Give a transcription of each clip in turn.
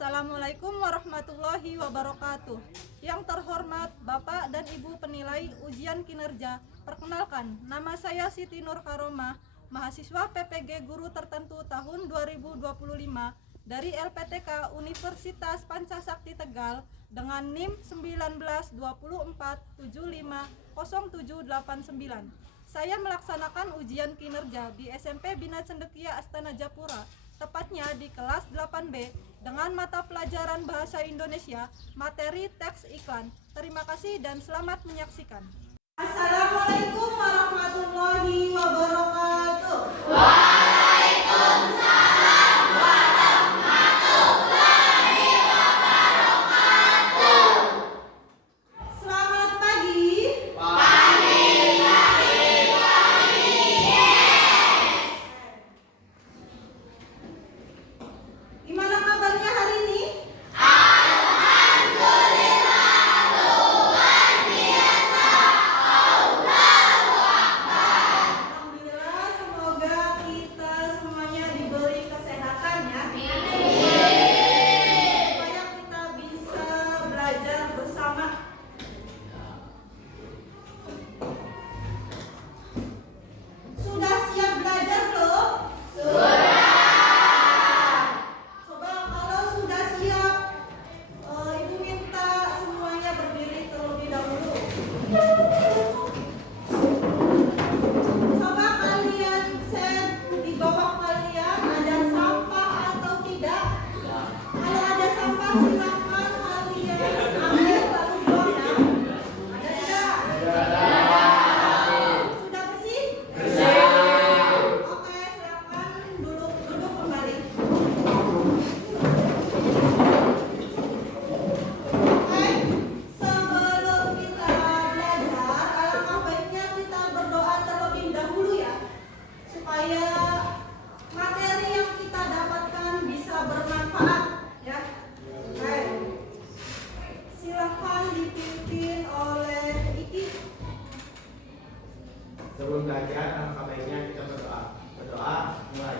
Assalamualaikum warahmatullahi wabarakatuh. Yang terhormat Bapak dan Ibu penilai ujian kinerja, perkenalkan, nama saya Siti Nur Karomah, mahasiswa PPG Guru Tertentu tahun 2025 dari LPTK Universitas Pancasakti Tegal dengan NIM 1924750789. Saya melaksanakan ujian kinerja di SMP Bina Cendekia Astana Japura, tepatnya di kelas 8B dengan mata pelajaran Bahasa Indonesia, materi teks iklan. Terima kasih dan selamat menyaksikan. Assalamualaikum warahmatullahi wabarakatuh. Waalaikumsalam warahmatullahi wabarakatuh. Selamat pagi. Pagi, yes. Gimana kabarnya hari ini? Alhamdulillah, luar biasa. Allahu Akbar. Alhamdulillah, semoga kita semuanya diberi kesehatan ya. Supaya kita bisa belajar bersama. Sudah siap belajar belum? Coba kalau sudah siap, Ibu minta semuanya berdiri terlebih dahulu. Coba kalian cek di bawah kalian ada sampah atau tidak. Kalau ada sampah silakan kalian ambil lalu buang ya. Ada tidak? Sudah bersih? Oke, silakan duduk kembali. Oke, sebelum kita belajar, alangkah baiknya kita berdoa terlebih dahulu ya, supaya materi yang kita dapatkan bisa bermanfaat ya. Oke, silakan dipimpin oleh Iki. Sebelum belajar, alangkah baiknya kita berdoa. Berdoa, mulai.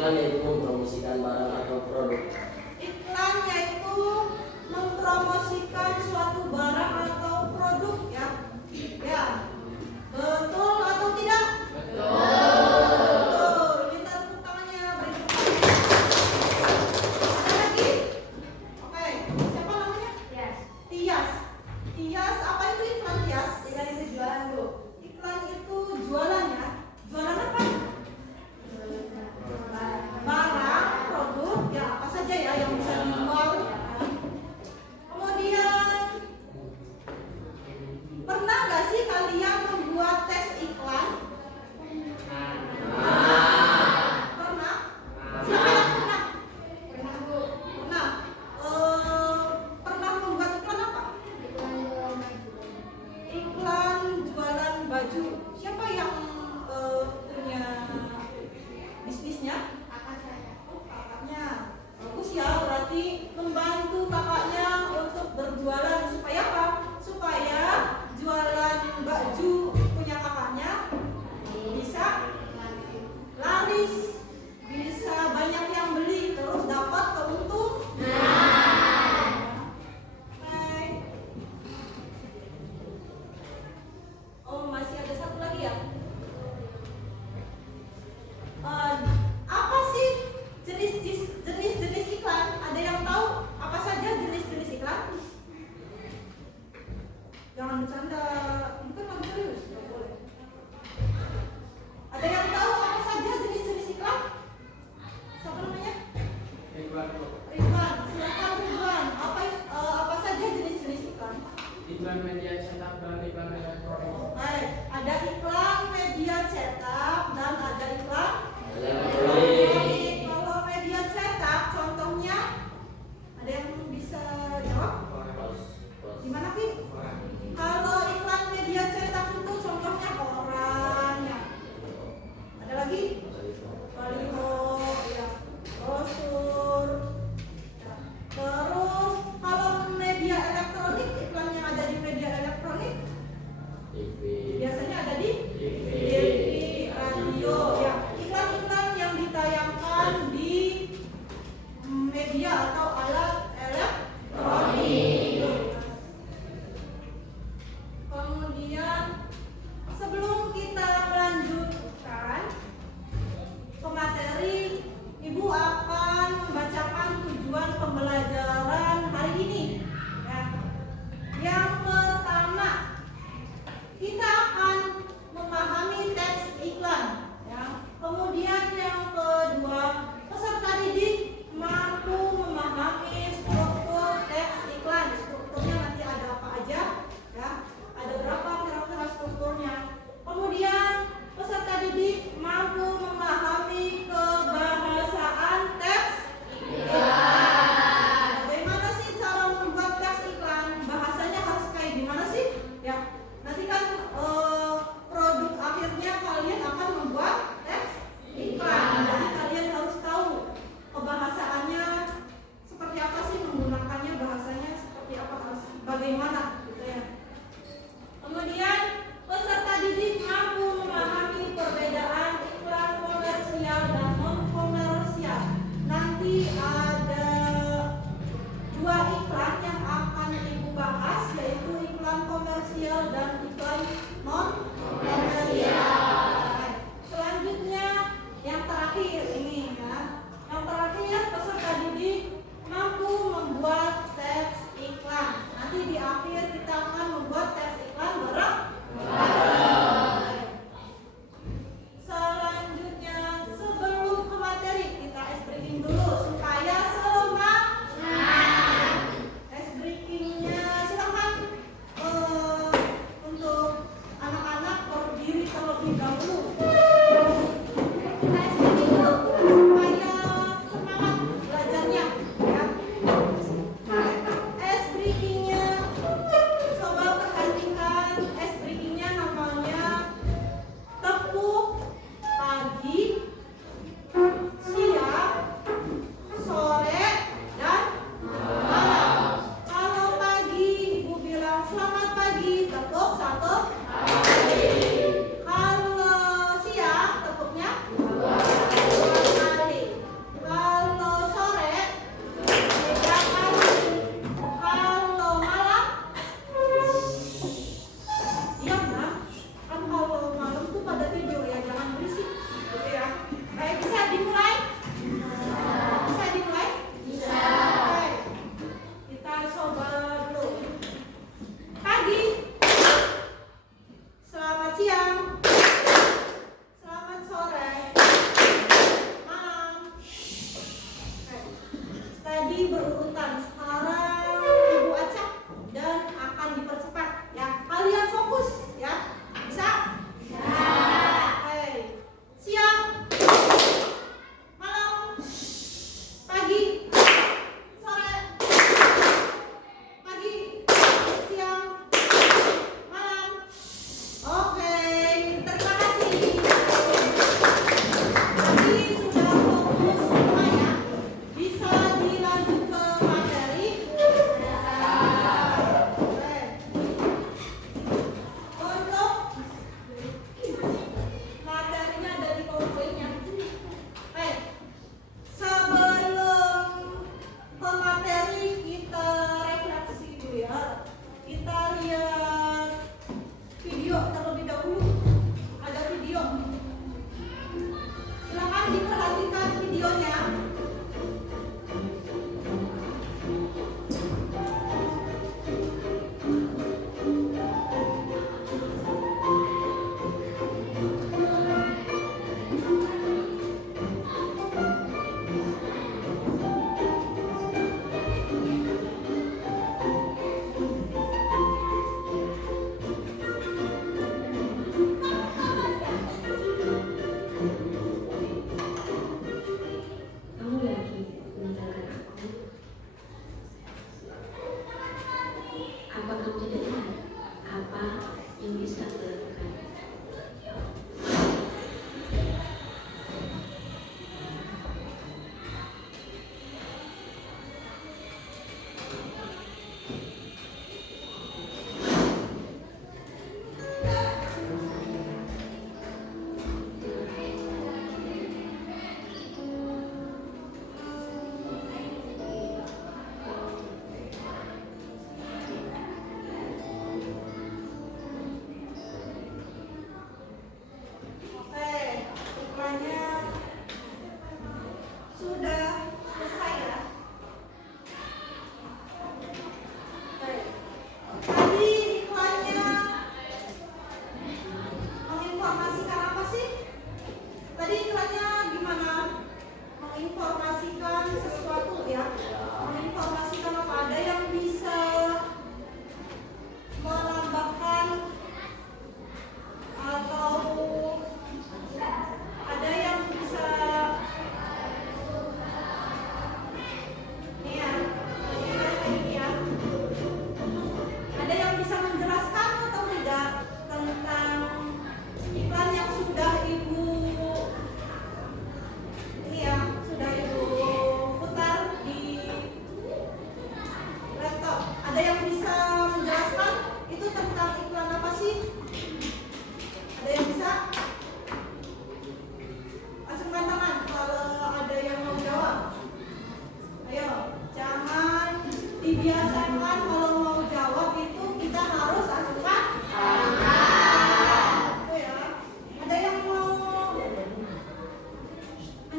Iklan yaitu mempromosikan barang atau produk. Iklan yaitu mempromosikan suatu barang atau produk ya. Ya. Betul atau tidak? Betul. Minta tepuk tangannya. Beri tepuk tangan. Ada lagi? Oke. Siapa namanya? Tias. Tias, apa itu iklan Tias? Iklan itu jualan, Bu. Iklan itu jualan ya. Jualan apa? Barang, produk, ya apa saja ya yang bisa dijual. Ya. Kemudian pernah nggak sih kalian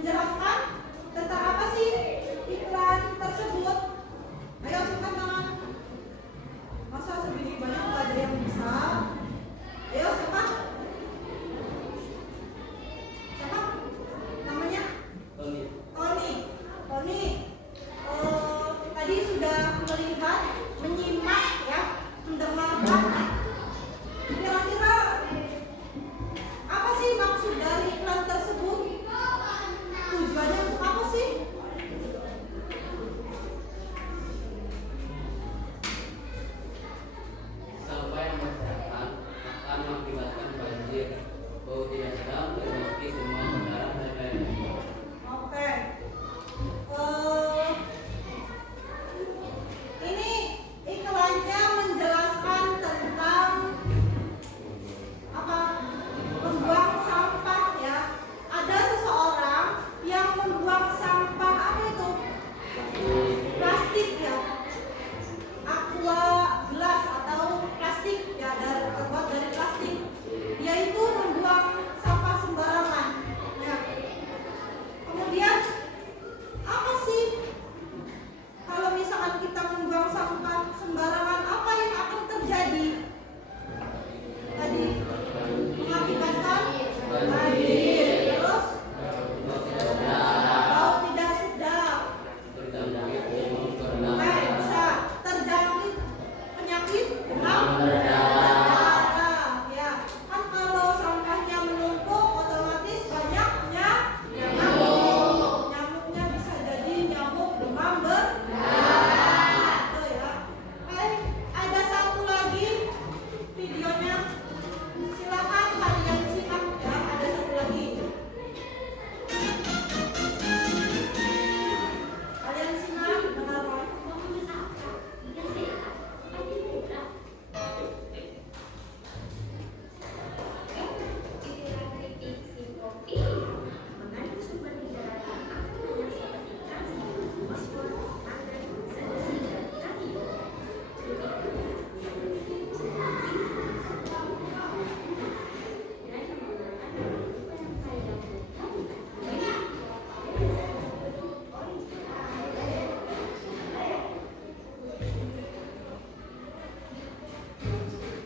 menjelaskan tentang apa sih iklan tersebut? Ayo cepat tangan. Masa segini banyak nggak ada yang bisa? Ayo cepat. Siapa? Namanya? Tony. Tony. Tadi sudah melihat, menyimak ya, mendengarkan. Kira-kira apa sih maksud dari iklan tersebut? Tujuannya untuk apa sih? Sampah yang berserakan akan mengakibatkan banjir, bau tidak sedap, memasuki semua kendaraan dan lain-lain. Oke. Ini iklannya menjelaskan tentang apa? Membuang sampah ya. Ada seseorang yang membuang sampah apa itu? Plastik ya. Aqua gelas atau plastik ya, terbuat dari plastik. Yaitu membuang sampah sembarangan. Ya. Kemudian apa sih kalau misalkan kita membuang sampah sembarangan, apa yang akan terjadi? Tadi mengakibatkan banjir, terus bau tidak sedap, bisa terjangkit penyakit demam berdarah. Ya, kan kalau sampahnya menumpuk otomatis banyaknya nyamuk. Nyamuknya bisa jadi nyamuk demam berdarah. Tuh ya. Ada satu lagi videonya. Silakan kalian simak ya. Ada satu lagi. Kalian simak dengarkan.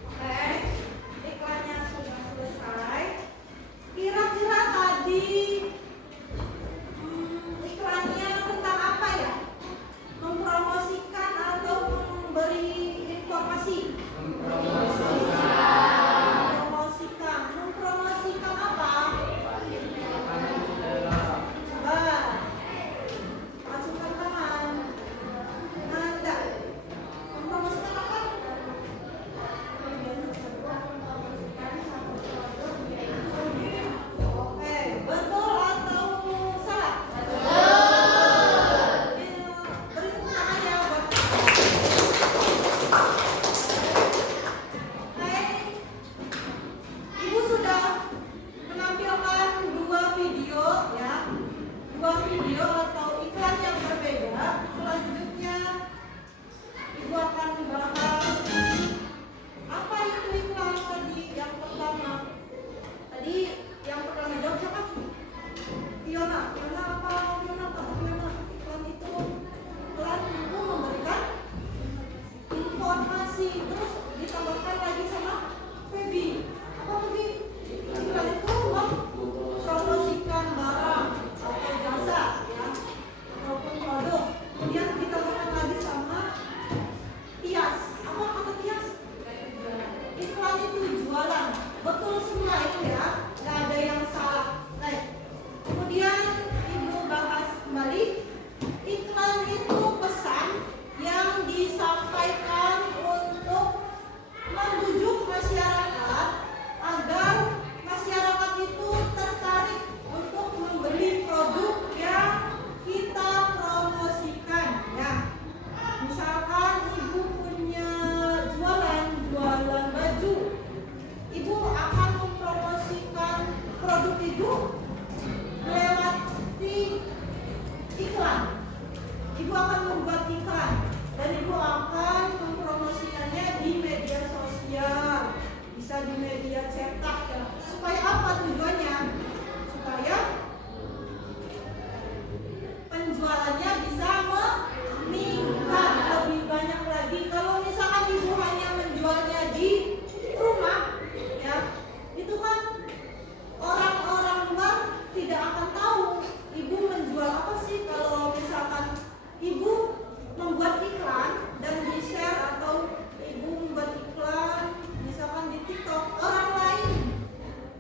Oke, iklannya sudah selesai. Kira-kira tadi iklannya tentang apa ya? Mempromosikan atau memberi informasi? Mempromosikan apa? Coba acungkan tangan. Nanda. Mempromosikan apa? Oke, betul atau salah? Beri tepuk tangan ya buat. Oke, Ibu sudah menampilkan dua video ya, dua video atau iklan yang berbeda. Selanjutnya Ibu akan membahas apa itu iklan tadi yang pertama. Tadi yang pertama jawab siapa? Fiona apa? Fiona atau Fiona? Iklan itu memberikan informasi, terus ditambahkan lagi sama Feby. Apa Feby? Iklan itu mempromosikan barang atau jasa ya, ataupun produk. Kemudian ditambahkan lagi sama Tias. Apa kata Tias? Iklan itu jualan. Betul semua itu ya, nggak ada yang salah. Baik. Kemudian Ibu bahas kembali, iklan itu pesan yang disampaikan untuk membujuk masyarakat agar masyarakat itu tertarik untuk membeli produk yang kita promosikan ya. Misalkan Ibu punya jualan baju, Ibu akan mempromosikan produk Ibu lewat iklan. Ibu akan membuat iklan dan Ibu akan mempromosikannya di media sosial, bisa di media cetak ya. Supaya apa tujuannya? Supaya penjualannya bisa meningkat lebih banyak lagi. Kalau misalkan ibu hanya menjualnya di rumah, ya itu kan orang-orang luar tidak akan tahu ibu menjual apa sih. Kalau misalkan ibu membuat iklan dan di-share, atau ibu membuat iklan misalkan di TikTok, orang lain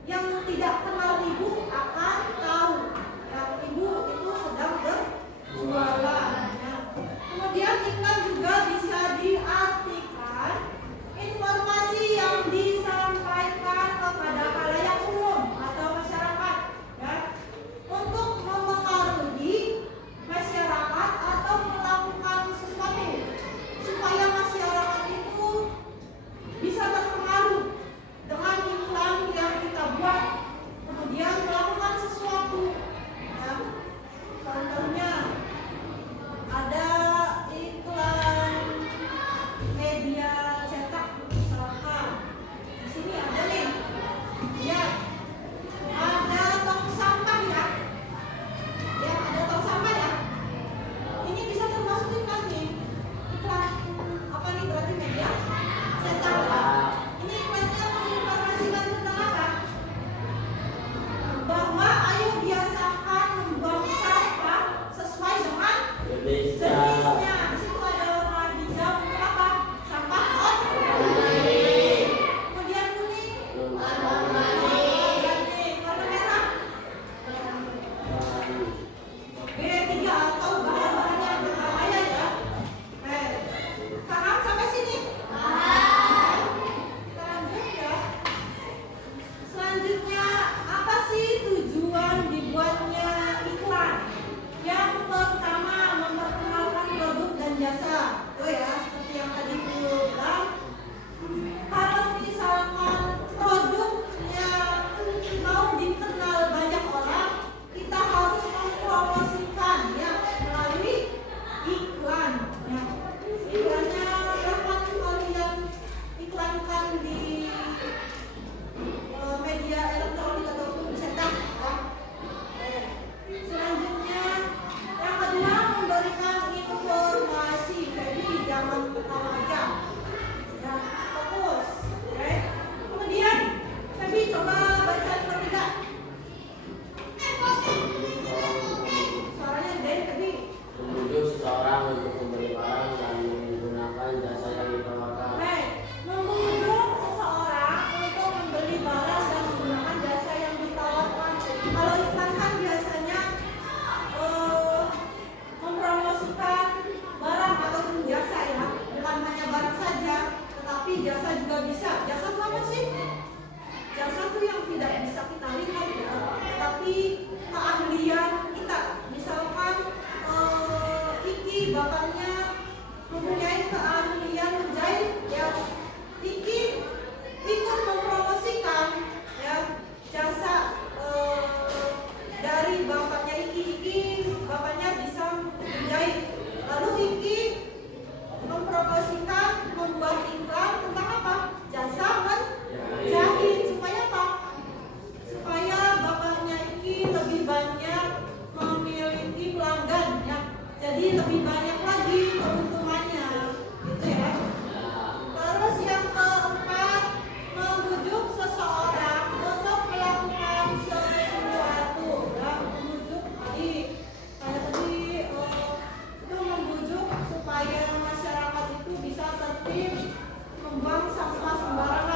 yang tidak kenal ibu akan tahu ya ibu itu sedang berjualan ya. Kemudian iklan juga bisa diartikan informasi yang disampaikan kepada khalayak umum atau masyarakat ya, untuk memengaruhi masyarakat atau melakukan sesuatu supaya masyarakat itu bisa terpengaruh dengan iklan yang kita buat, kemudian melakukan sesuatu ya. Contohnya ada iklan media cetak misalkan. Di sini ada nih ya, ada tong sampah ya, ada tong sampah ya. Ini bisa termasuk iklan nih. Iklan apa nih berarti media cetak ya. Ini iklannya menginformasikan tentang apa? Bahwa ayo biasakan membuang sampah sesuai dengan Indonesia. jenisnya. Di situ ada warna hijau untuk apa? Sampah organik. Kemudian kuning, warna organik. Warna merah B3 atau bahan-bahan yang berbahaya ya. Paham sampai sini? Kita lanjut ya. Selanjutnya, apa sih tujuan dibuatnya iklan? Yang pertama, memperkenalkan produk dan jasa. Oh ya, seperti yang tadi Bu bilang, kalau misalkan produknya mau dikenal banyak orang, kita harus mempromosikan ya melalui iklan ya. Iklannya silahkan kalian iklankan di media elektronik ataupun cetak ya. Selanjutnya yang kedua, memberikan informasi. Jadi jangan ketawa aja ya, fokus oke. Kemudian Febi coba baca yang ketiga. Suaranya gede Febi. Membujuk seseorang untuk membeli barang dan menggunakan jasa yang ditawarkan. Membujuk seseorang untuk membeli barang dan menggunakan jasa yang ditawarkan. Kalau iklan kan biasanya mempromosikan barang ataupun jasa ya, bukan hanya barang saja, tetapi jasa juga bisa. Jasa itu apa sih? Jasa itu yang tidak bisa kita lihat ya, tapi keahlian kita. Misalkan Iki bapaknya mempunyai keahlian menjahit ya, Iki ikut mempromosikan ya jasa dari bapaknya Iki bapaknya bisa menjahit, lalu Iki mempromosikan membuat iklan tentang apa? Jasa menjahit. Supaya apa? Supaya bapaknya Iki lebih banyak memiliki pelanggan ya, jadi lebih banyak lagi keuntungannya gitu ya. Terus yang keempat, membujuk seseorang untuk melakukan sesuatu ya, membujuk tadi kayak tadi itu membujuk supaya masyarakat itu bisa tertib membuang sampah sembarangan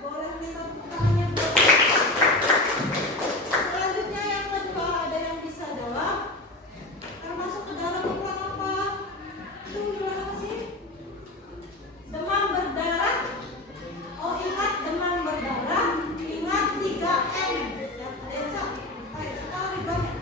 Boleh minta tepuk tangannya. Selanjutnya yang kedua, ada yang bisa jawab? Termasuk ke dalam kurang apa? Itu gimana sih? Demam berdarah. Oh, ingat demam berdarah. Ingat 3M. Ya, ada yang bisa? Ayo, sekali banyak.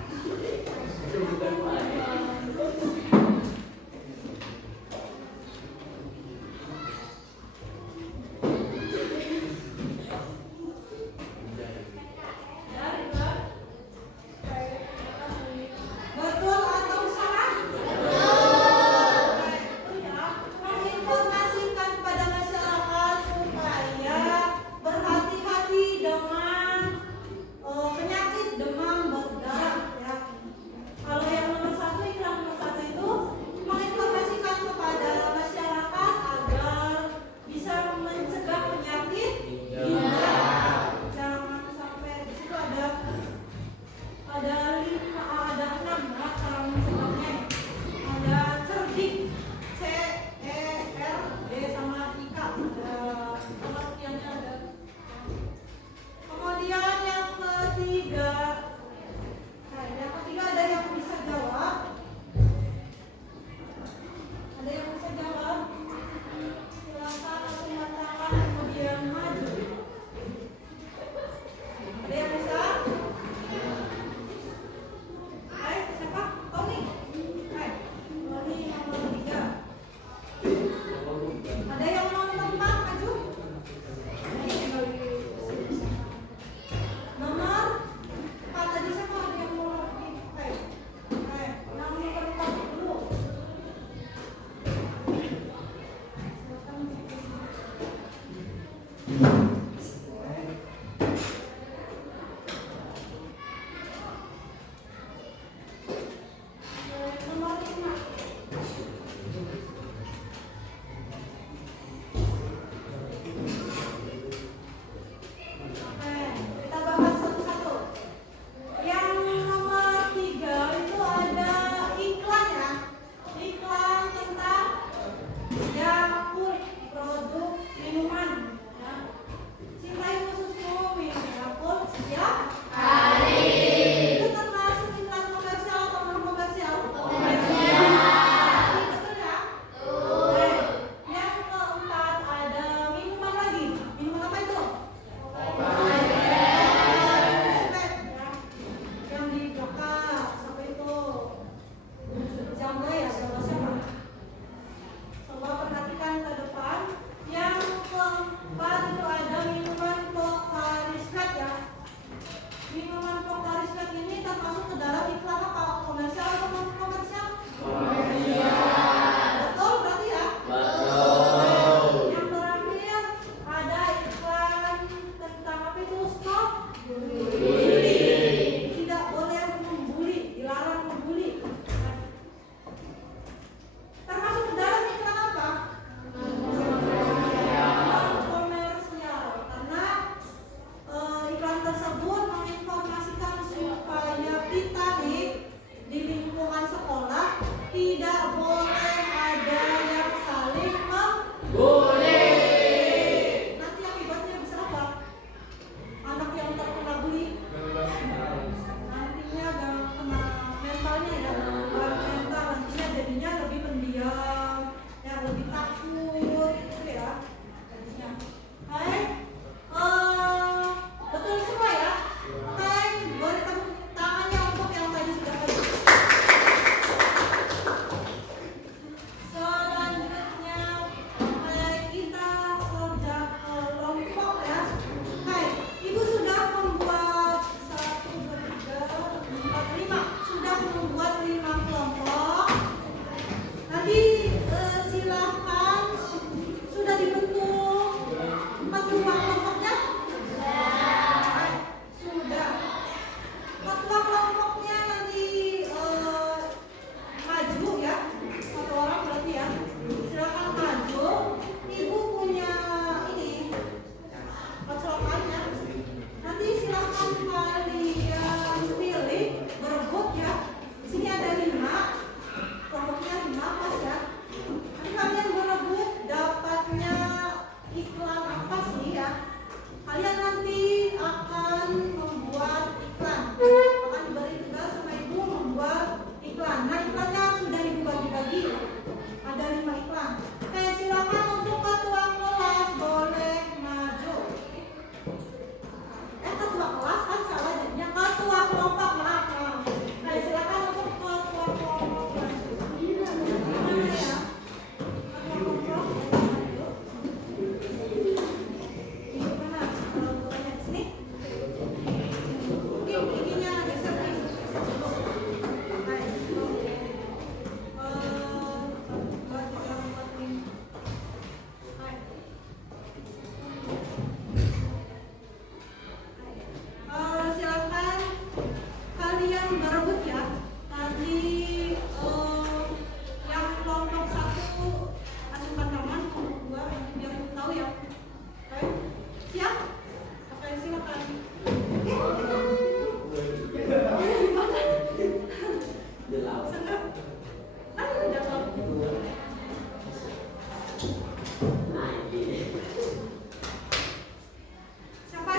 Siapa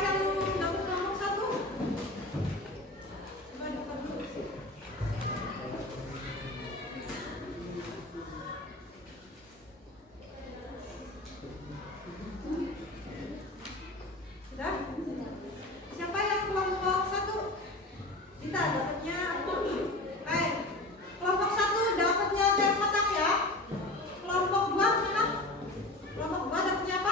yang dapat kelompok 1? Coba dapat dulu. Sudah? Siapa yang kelompok 1? Kita dapatnya baik. Kelompok 1 dapatnya teh kotak ya. Kelompok 2 mana? Kelompok 2 dapatnya apa?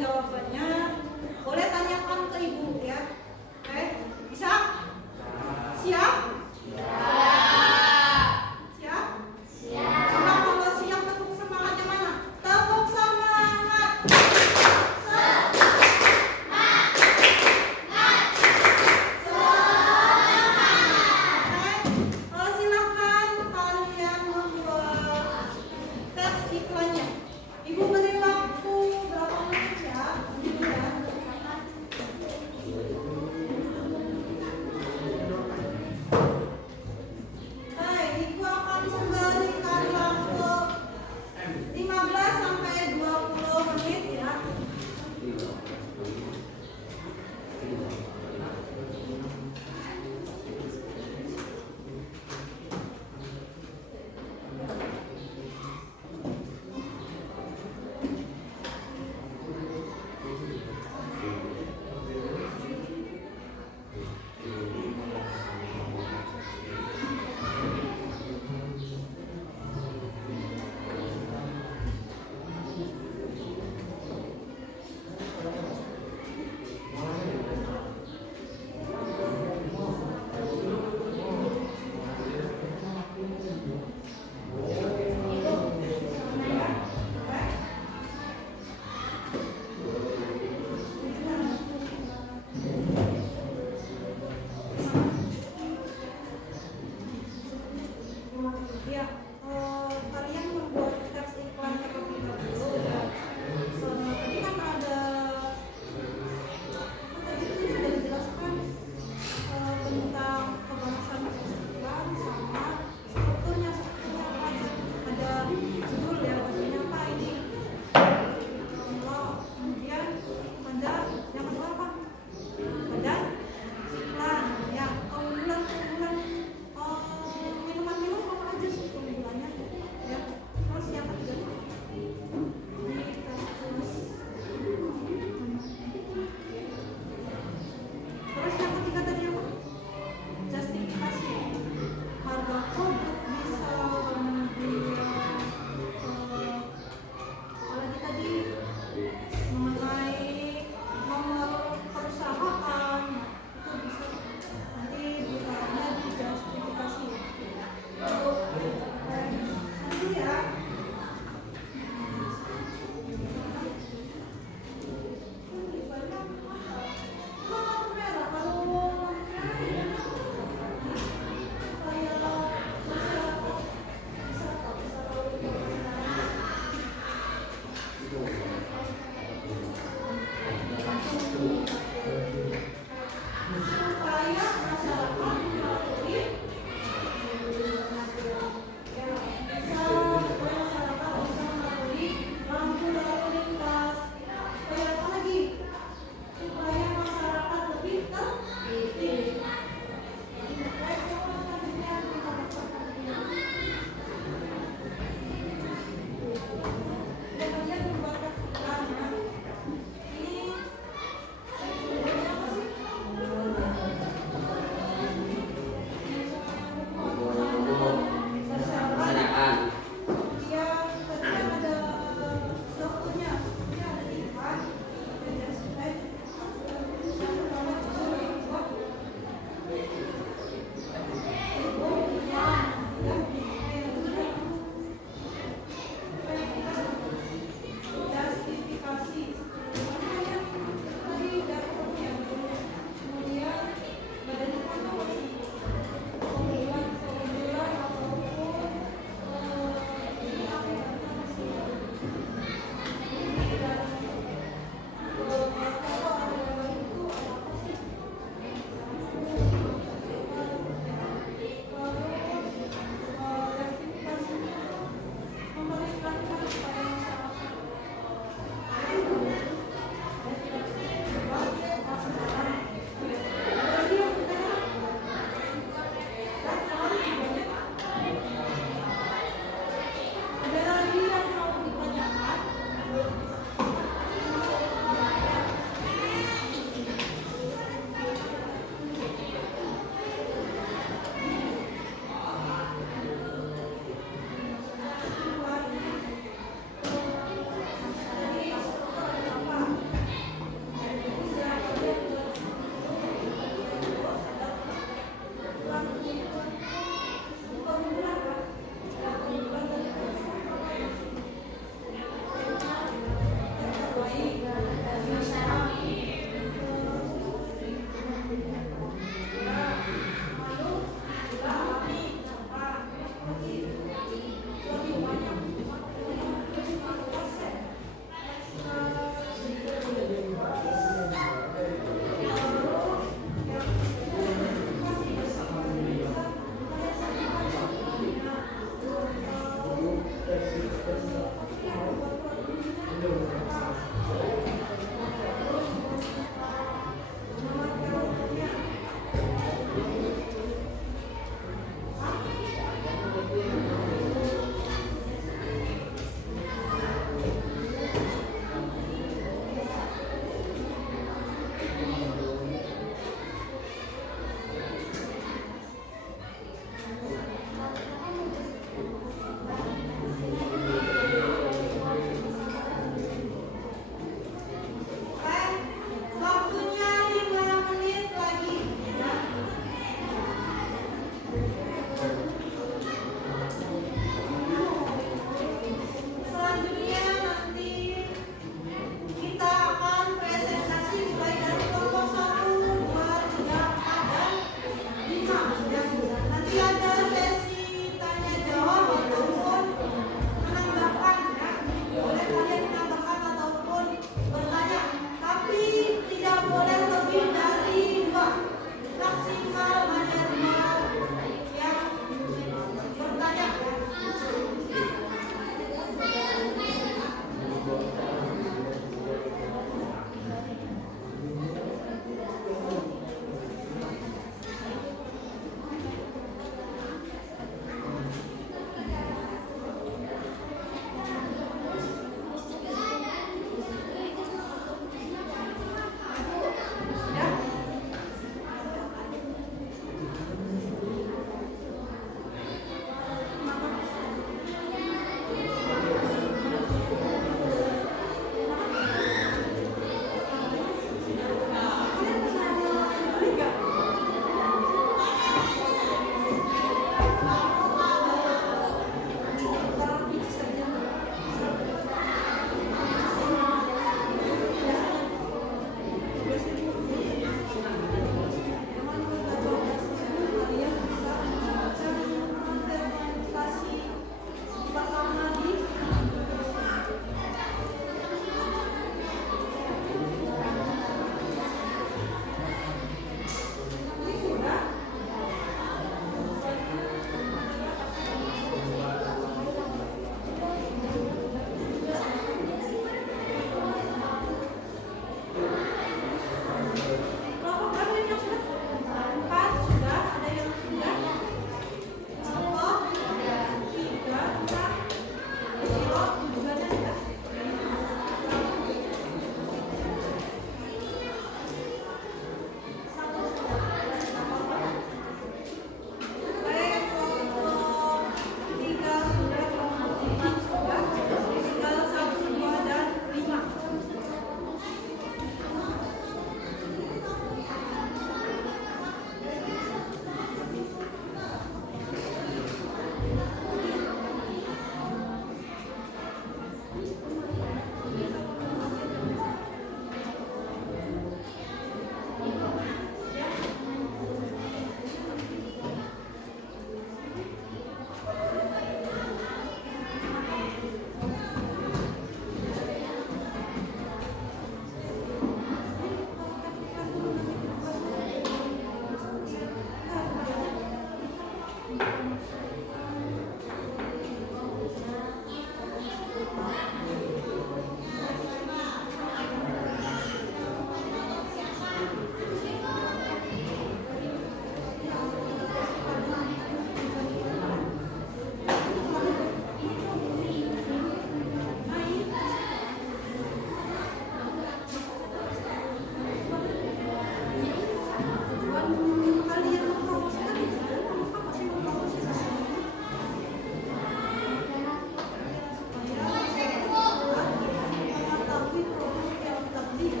mengetahui produk yang terdiri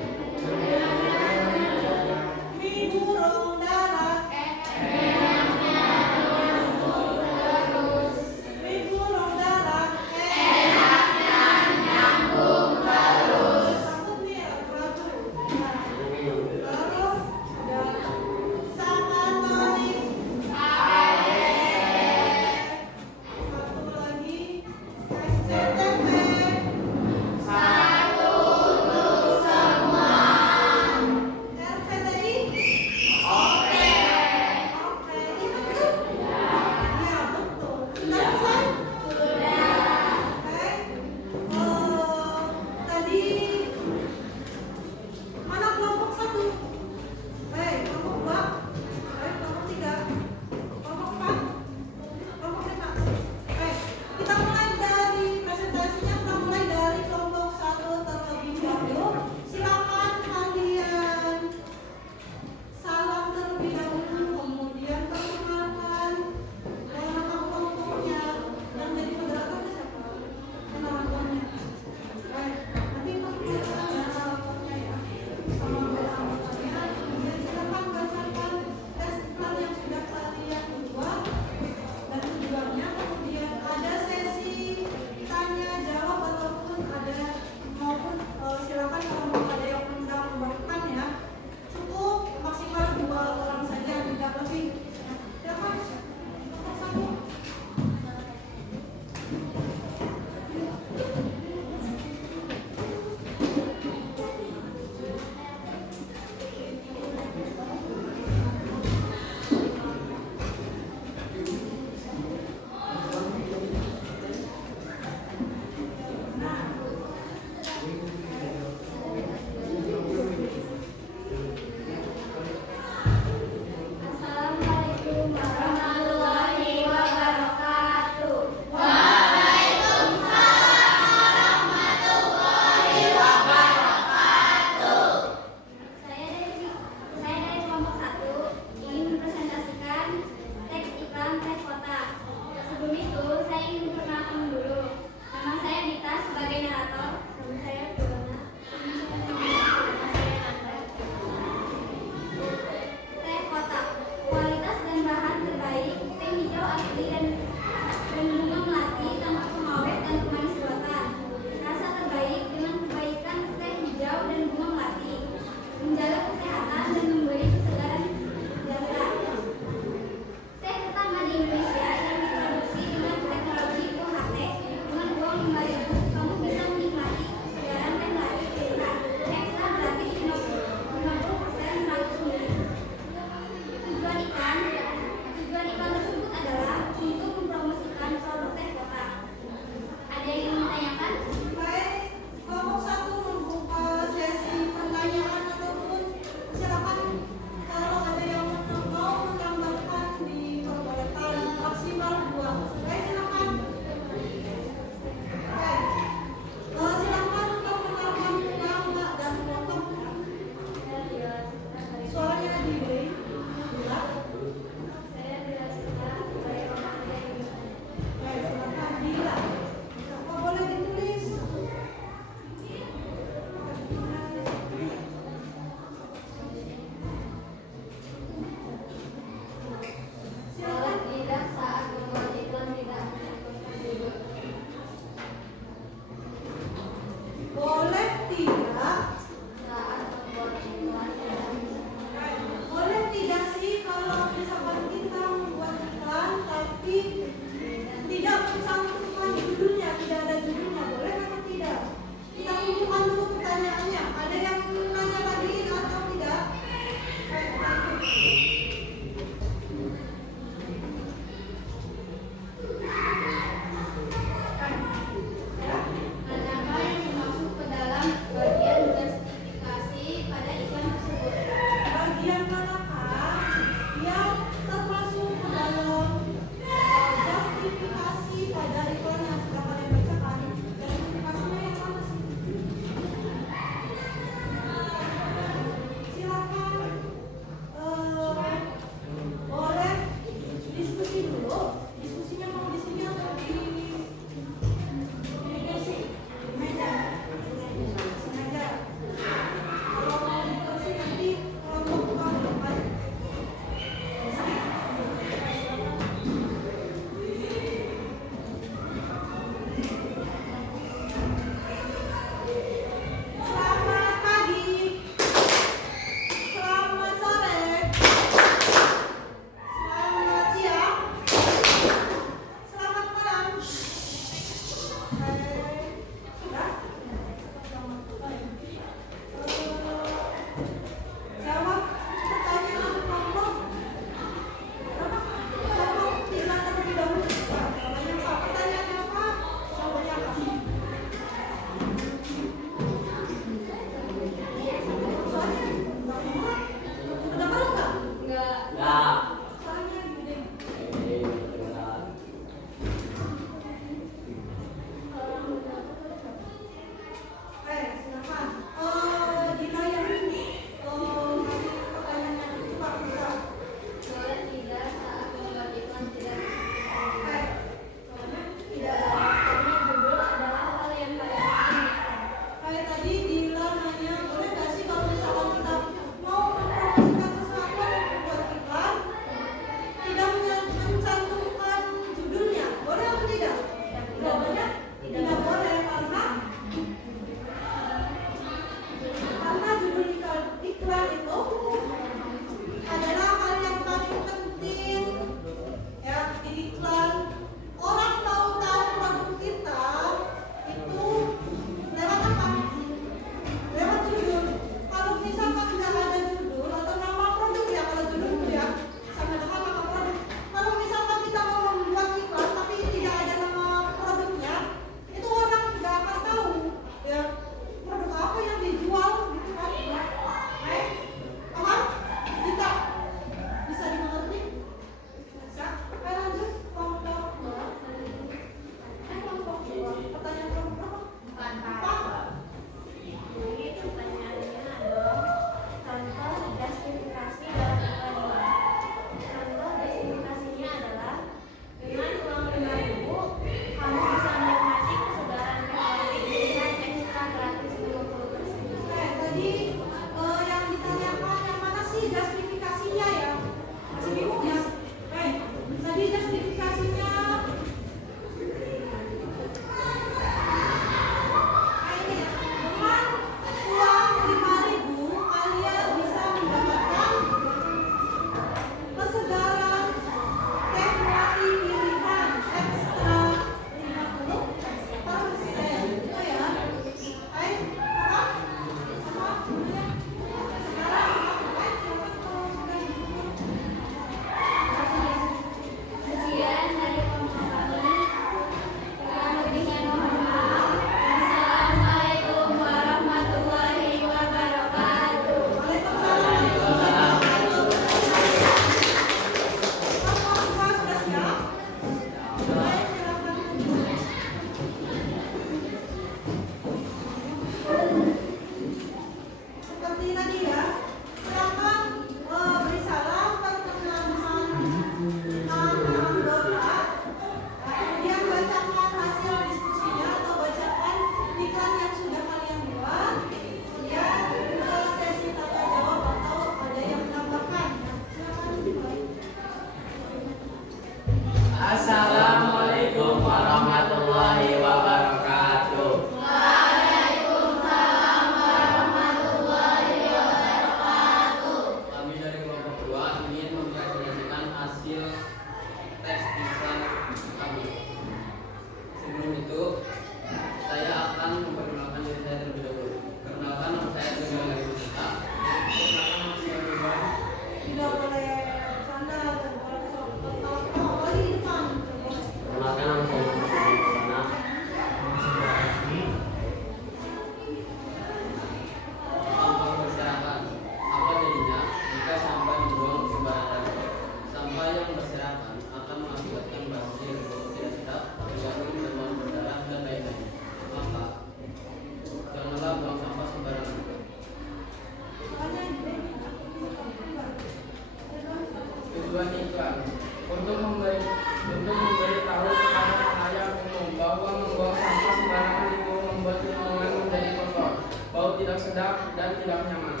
tujuan iklan untuk memberitahu kepada halayak umum bahwa membuang sampah sembarangan itu membuat lingkungan menjadi kotor, bau tidak sedap dan tidak nyaman.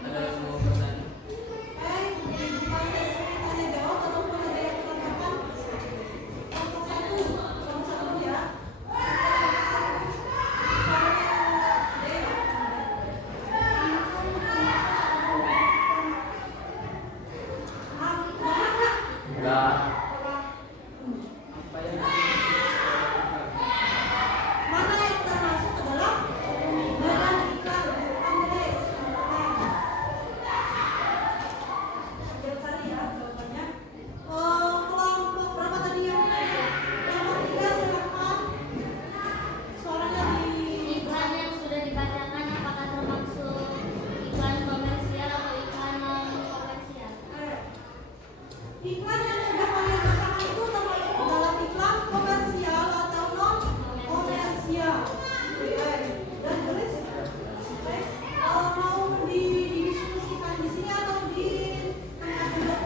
Ada yang mau bertanya? Tanya jawab ataupun ada yang menanyakan? Kelompok satu ya. Enggak. Apa yang dimaksud? Mana yang termasuk ke dalam badan iklan? Tulis. Jawab tadi ya jawabannya. Kelompok berapa tadi yang? Kelompok 3 silakan. Suaranya di Iklan yang sudah dibacakan apakah termasuk iklan komersial atau iklan non komersial? iklan yang sudah kalian bacakan itu termasuk ke dalam iklan komersial atau non komersial. Dan tulis. Mau didiskusikan di sini atau di tengah dulu?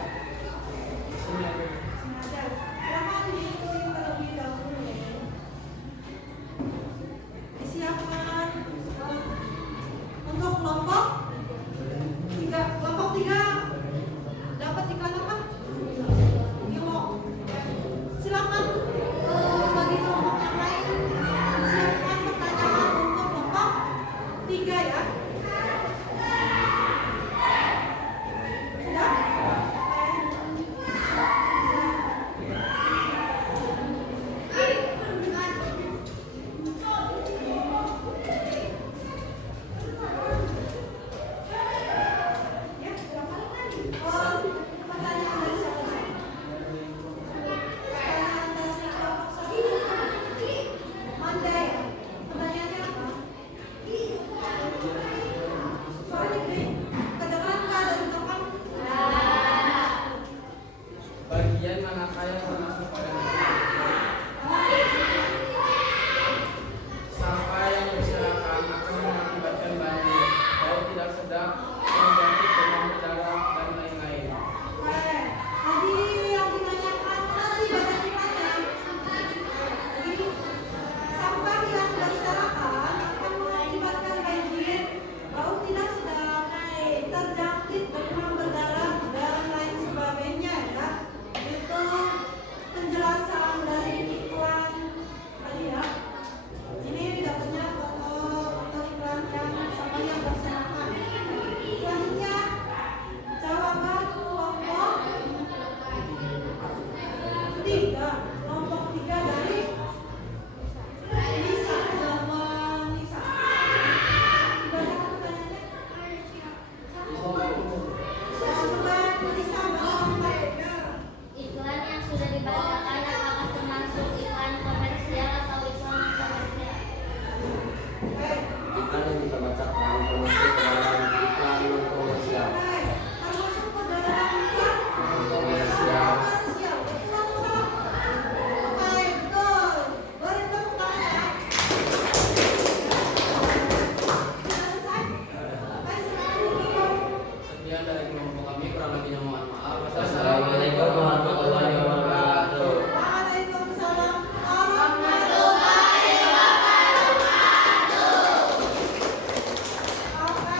Sini aja. Sini aja. Silakan diikuti terlebih dahulu ya. Disiapkan untuk kelompok 3. Kelompok 3 dapat iklan apa? Kilo. Silakan bagi kelompok yang lain siapkan pertanyaan untuk kelompok 3 ya. Sudah? Ya, silakan. Pertanyaan dari siapa? Pertanyaan dari kelompok 1. Manda ya? Pertanyaannya apa? Suaranya gede. Kedengeran nggak dari belakang? Bagian manakah yang termasuk pada sampah yang berserakan akan mengakibatkan banjir, bau tidak sedap, penyakit demam berdarah dan lain-lain. Tadi yang ditanyakan mana sih badan iklannya? Jadi sampah yang berserakan akan mengakibatkan banjir, bau tidak sedap, terjangkit demam berdarah dan lain sebagainya ya. Itu penjelasan dari iklan tadi ya. Ini dapatnya foto iklan yang sampah yang berserakan. Selanjutnya jawaban kelompok 3. Kelompok 3 dari Lisa. Jawaban Lisa. Dibacakan pertanyaannya. Jawaban Lisa bacakan. Iklan yang sudah dibacakan apakah termasuk iklan komersial atau iklan non komersial? Iklan yang kita bacakan termasuk ke dalam iklan non komersial. Termasuk ke dalam iklan Komersial. komersial. Betul atau salah? Oke, betul. Boleh tepuk tangan ya. Sudah selesai? Baik, silakan ditutup. Sekian dari kelompok kami, kurang lebihnya mohon maaf. Assalamualaikum warahmatullahi wabarakatuh. Waalaikumsalam warahmatullahi wabarakatuh. Oke,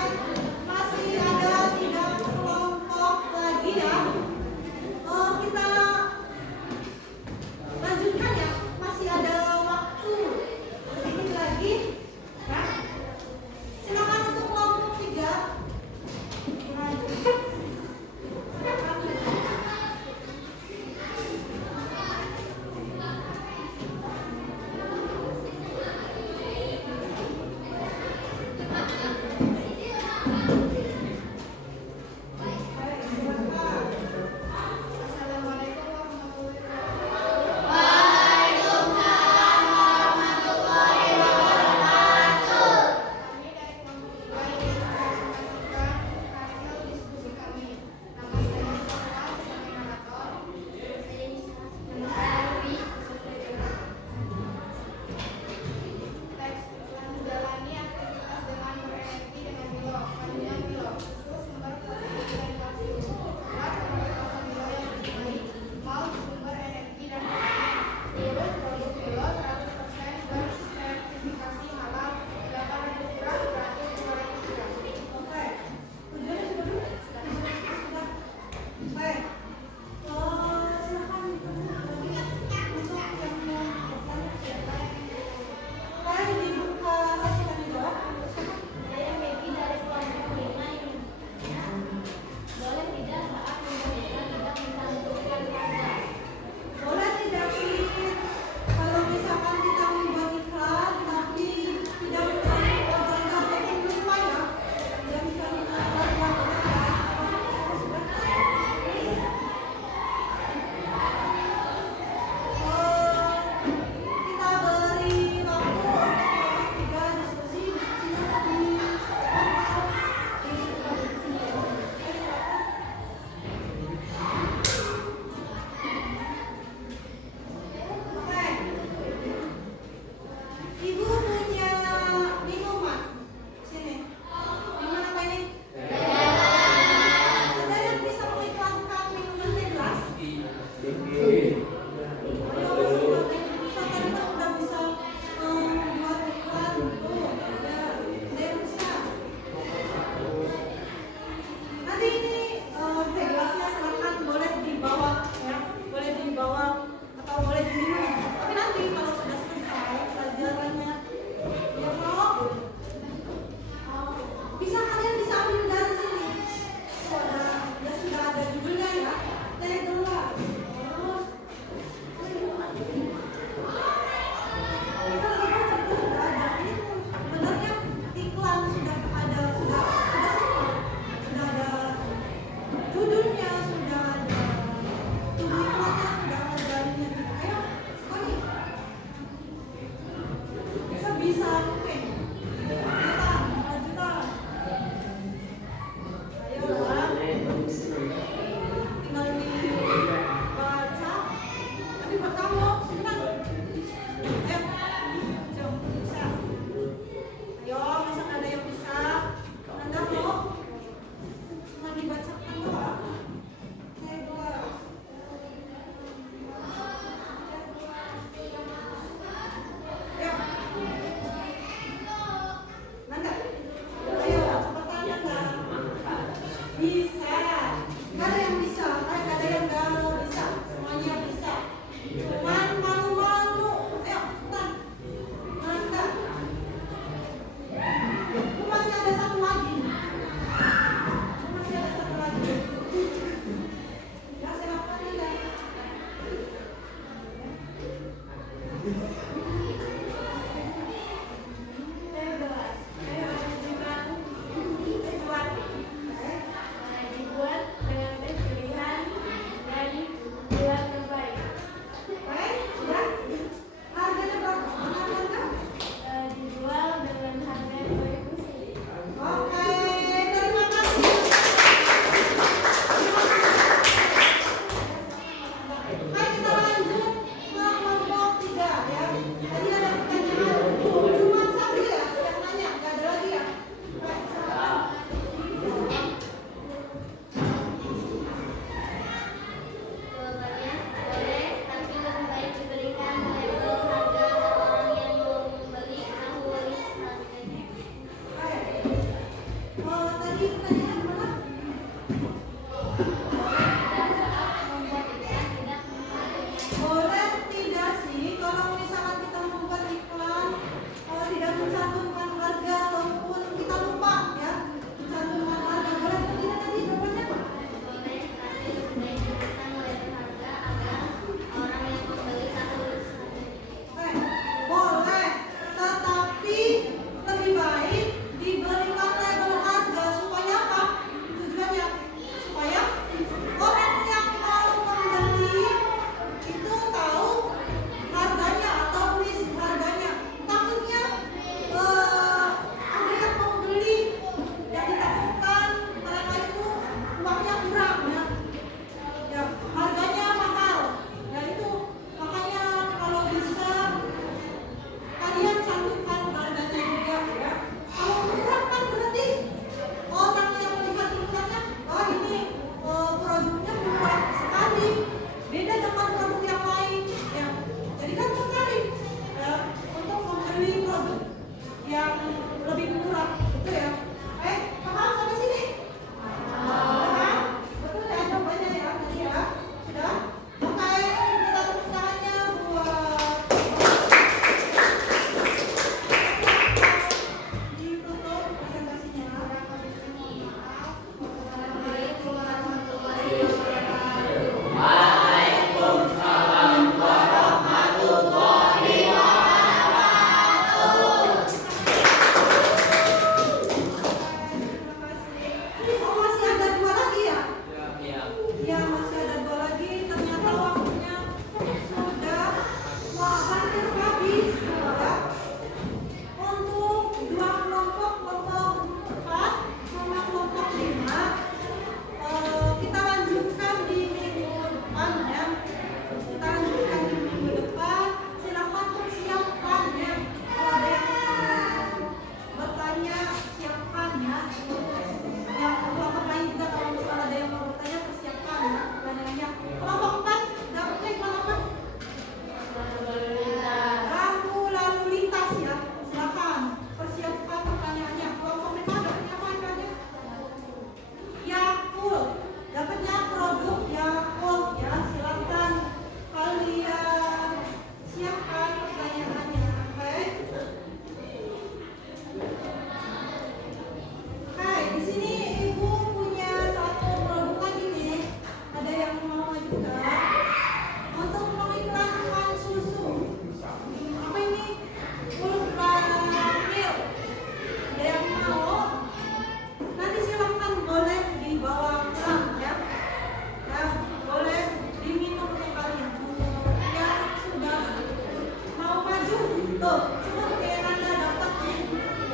Tuh, seperti yang Anda dapat nih.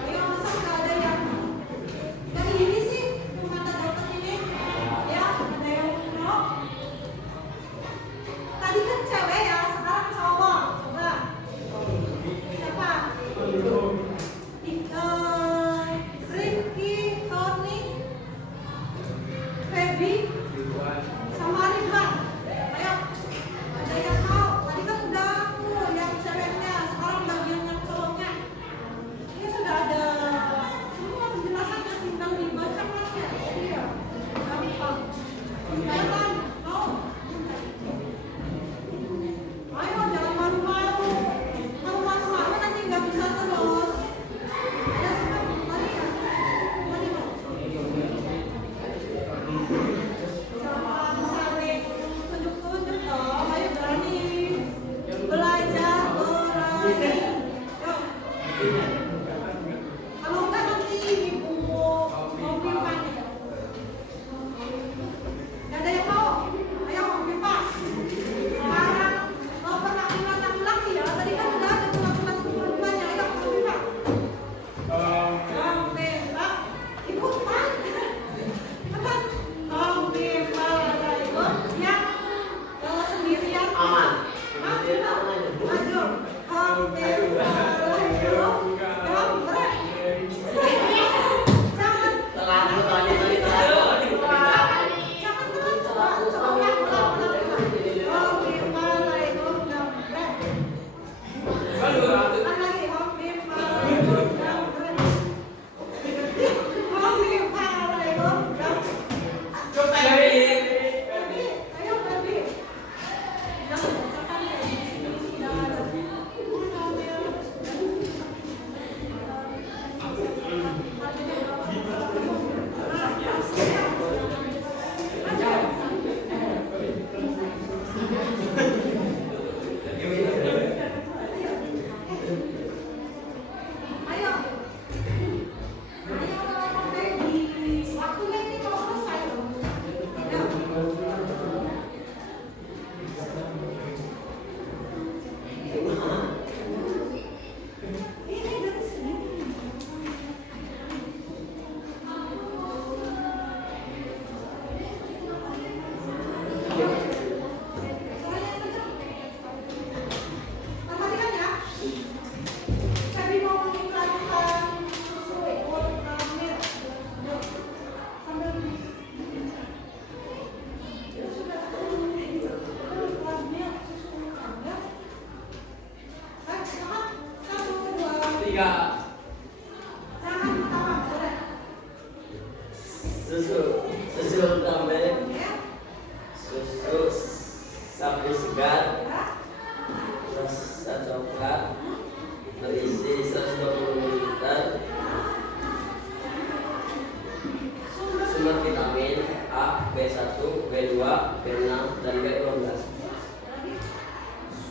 Ayo, masa nggak ada yang dari ini sih? Yang Anda dapat ini? Ya, ada yang no? Tadi kan cewek ya, sekarang cowok. Coba. Siapa? Rifki, Tony, Feby, sama Ridwan. Ayo, ada yang mau? Tadi kan udah aku yang ceweknya, sekarang bagian yang cowoknya. Ini sudah ada semua penjelasannya, tinggal dibaca aja. Iya, gampang. Kelihatan? Mau? Ayo, jangan malu-malu. Malu-malu nanti nggak bisa terus. Ada semua mari ya. Mari mau. Jangan saling tunjuk-tunjuk dong. Ayo berani. Belajar berani. Yuk. Kalau enggak nanti ibu mau pipa nih. Nggak ada yang mau? Ayo pipa. Sekarang mau perwakilan laki-laki ya. Tadi kan udah ada perwakilan perempuannya. Ayo pipa. Pipa. Ikutan. Ikutan. Pipa. Ayo. Yang sendirian. Aman. Maju. Maju. Pipa. Ayo. Gambreng. Jangan. Telah tadi telah. Jangan teman coba yang pelan-pelan. Pipa. Ayo. Gambreng. Sekali lagi. Pipa. Ayo. Gambreng. Pipa. Ayo. Gambreng. Ayo Feby. Jangan bacakan ya. Jangan ada. Ayo. Ayo Feby. Waktunya ini mau selesai loh. Ayo. Ini dari sini. Perhatikan ya. Feby mau mengiklankan susu Ultramilk. Yuk. Sambil ya sudah Ultramilk, susu Ultramilk. Baik, semangat. 1, 2, 3. jangan ketawa, boleh. Susu tambah. Ya, Susu sapi segar. ya. Rasa coklat berisi 120 ml. Sumber vitamin A, B1, B2, B6, dan B12.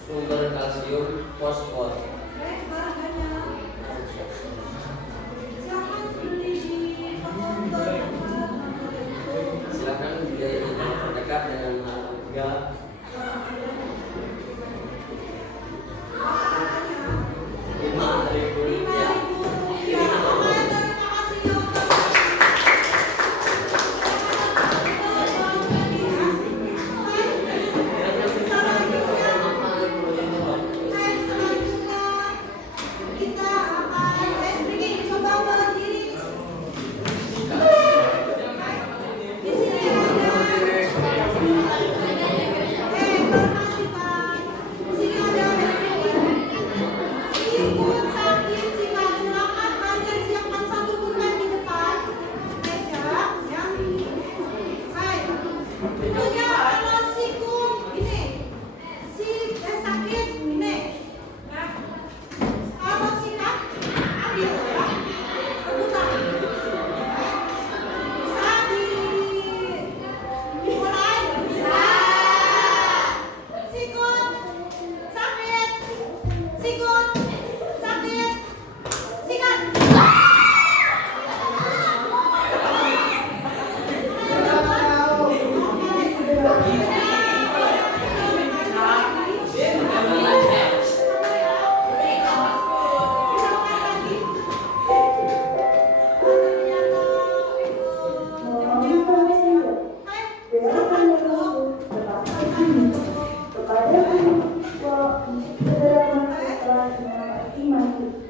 Sumber kalsium, fosfor. Baik, harganya. Silakan beli di counter. Silakan beli di toko terdekat dengan harga Di sini ada. Saudara mahasiswa yang masih masuk